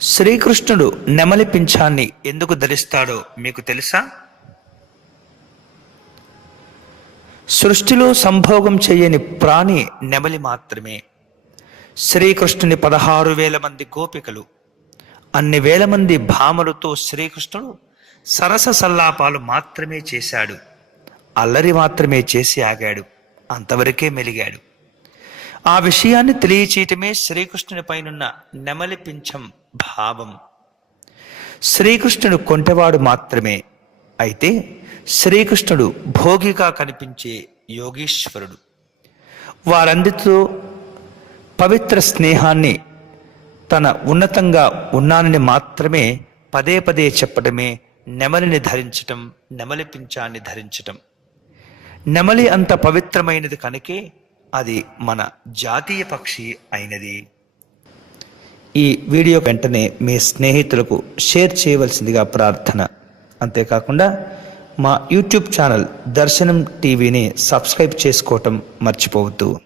శ్రీకృష్ణుడు నెమలి పింఛాన్ని ఎందుకు ధరిస్తాడో మీకు తెలుసా? సృష్టిలో సంభోగం చేయని ప్రాణి నెమలి మాత్రమే. శ్రీకృష్ణుని 16,000 మంది గోపికలు, అన్ని వేల మంది భామలతో శ్రీకృష్ణుడు సరస సల్లాపాలు మాత్రమే చేశాడు. అల్లరి మాత్రమే చేసి ఆగాడు. అంతవరకే మెలిగాడు. ఆ విషయాన్ని తెలియచేయటమే శ్రీకృష్ణుని పైనున్న నెమలి పింఛం భావం. శ్రీకృష్ణుడు కొంటెవాడు మాత్రమే. అయితే శ్రీకృష్ణుడు భోగిగా కనిపించే యోగీశ్వరుడు. వారందరితో పవిత్ర స్నేహాన్ని, తన ఉన్నతంగా ఉన్నానని మాత్రమే పదే పదే చెప్పడమే నెమలిని ధరించటం, నెమలి పింఛాన్ని ధరించటం. నెమలి అంత పవిత్రమైనది కనుకే అది మన జాతీయ పక్షి అయినది. ఈ వీడియో వెంటనే మీ స్నేహితులకు షేర్ చేయవలసిందిగా ప్రార్థన. అంతేకాకుండా మా యూట్యూబ్ ఛానల్ దర్శనం టీవీని సబ్స్క్రైబ్ చేసుకోవటం మర్చిపోవద్దు.